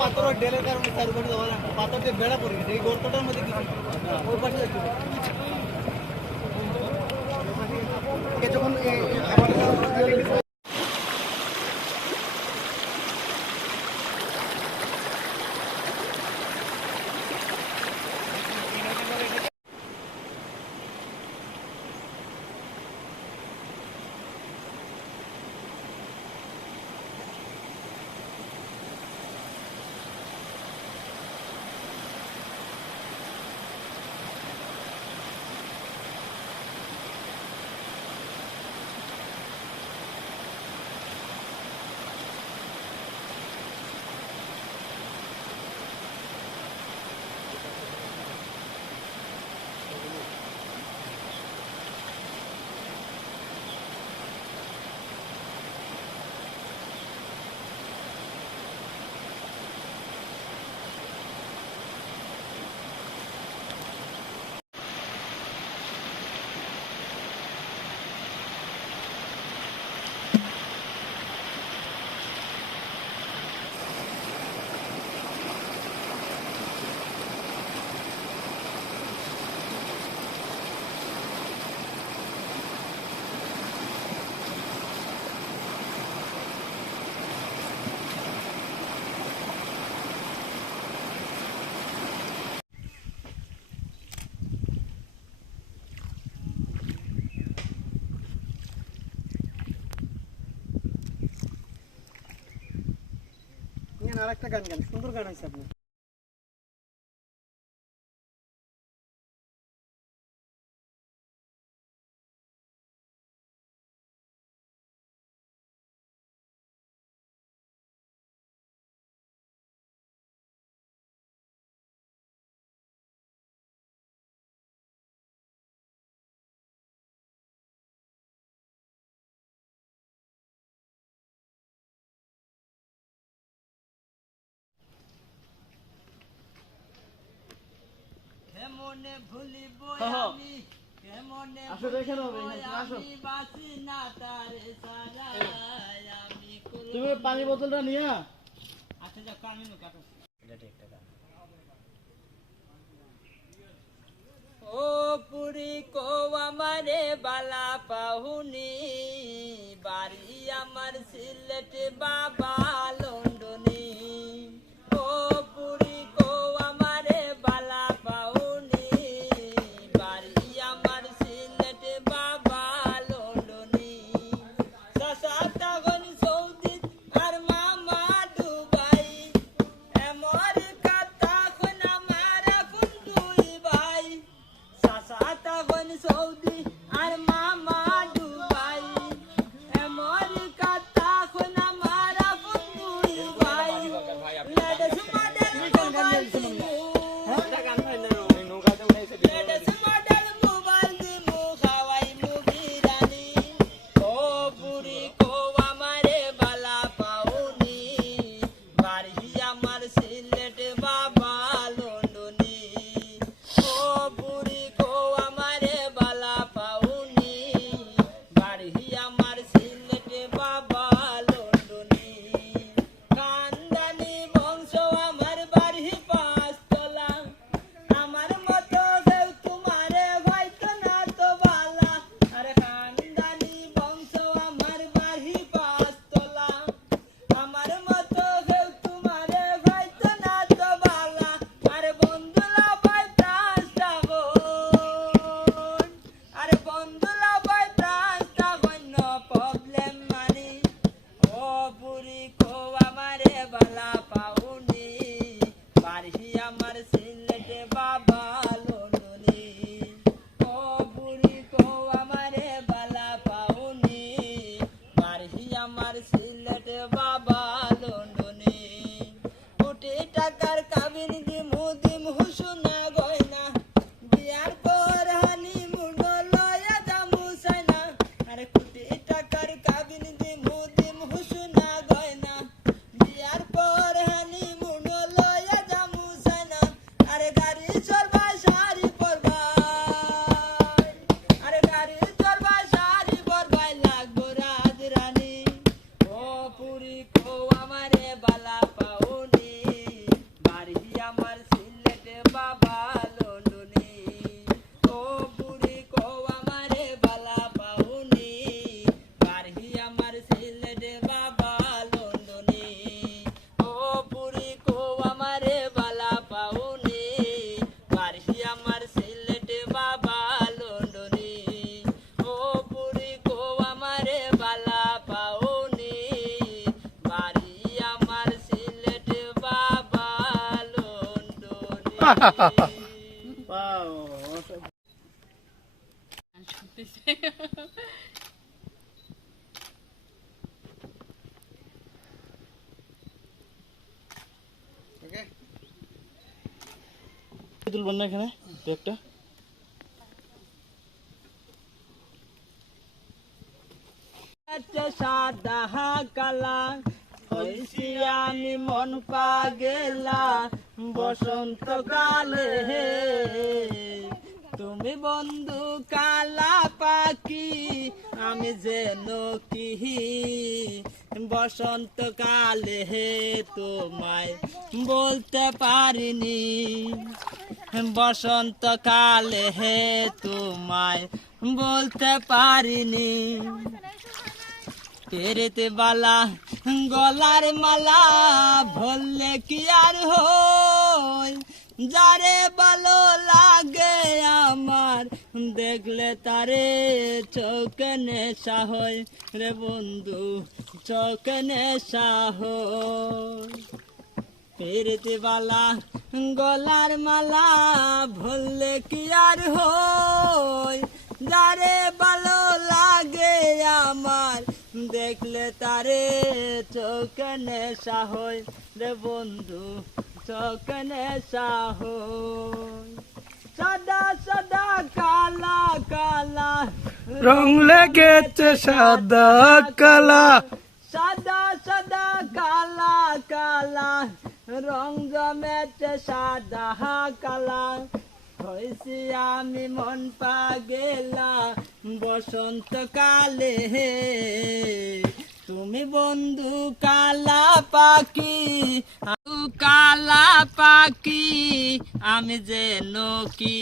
পাথর ডেলের কারণে চারুপাশে দেওয়া না, পাথর দিয়ে বেড়া পড়ে গেছে এই গর্তটার মধ্যে কিছু ওই পাশে যখন আরেকটা গান গান সুন্দর গান আছে আপনার কেমনে ভুলিব আমি কেমনে আমি বাসি না তারে সারা আমি তুমি পানি বোতলটা নিয়ে আচ্ছা যা কামি নো কাটো ও পুরি কো আমারে বালা পাহুনি বাড়ি আমার সিলেট বাবা লন্ডনী ও পুরি কো আমারে বালা পাহুনি বাড়ি আমার সিলেট বাবা লন্ডনী সাসা তখন সৌদি আর মামা দুবাই আমেরিকা তখন আমার কুন্ডুই ভাই সাসা তখন সৌদি আর মামা দুবাই আমেরিকা তখন আমার কুন্ডুই তুলবেন না এখানে একটা সাদা কালা হইছি আমি মন পাগেলা বসন্তকালে তুমি বন্ধু কালা পাখি আমি যেন কি বসন্তকালে তোমায় বলতে পারিনি বসন্তকালে তোমায় বলতে পারিনি পেরেতে বালা গলার মালা ভরলে কি আর হয় যারে ভালো লাগে আমার দেখলে তারে চোখে নেশা হয় রে বন্ধু চোখে নেশা হয় পেরেতে বালা গলার মালা ভরলে কি আর হয় যারে ভালো লাগে আমার দেখলে তারে চোখে নেশা হয় রে বন্ধু চোখে নেশা হয় সাদা সাদা কালা কালা রং লেগেছে সাদা কালা সাদা সাদা কালা কালা রং জমেছে সাদা কালা হয়েছি আমি মন পাগেলা বসন্তকালে তুমি বন্ধু কালা পাখি কালা পাখি আমি যেন কি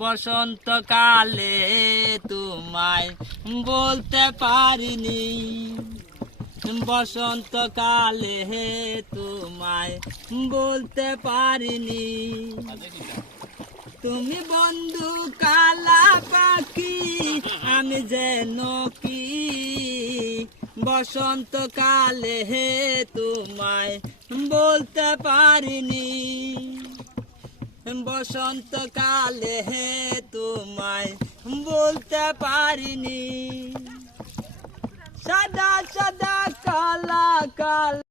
বসন্তকালে তোমায় বলতে পারিনি বসন্তকালে তোমায় বলতে পারিনি তুমি বন্ধু কালা পাখি আমি যেন কি বসন্তকালে তোমায় বলতে পারিনি বসন্তকালে তোমায় বলতে পারিনি সাদা সাদা কালা কালা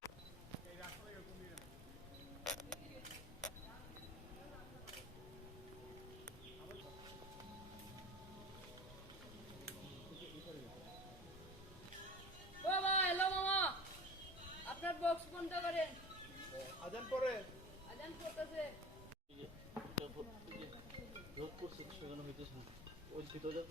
আপনার বক্স বন্ধ করেন আজান পরে আজান করতেছে রোদ পড়ছে সেখানে হইতেছে ওই ভিতরে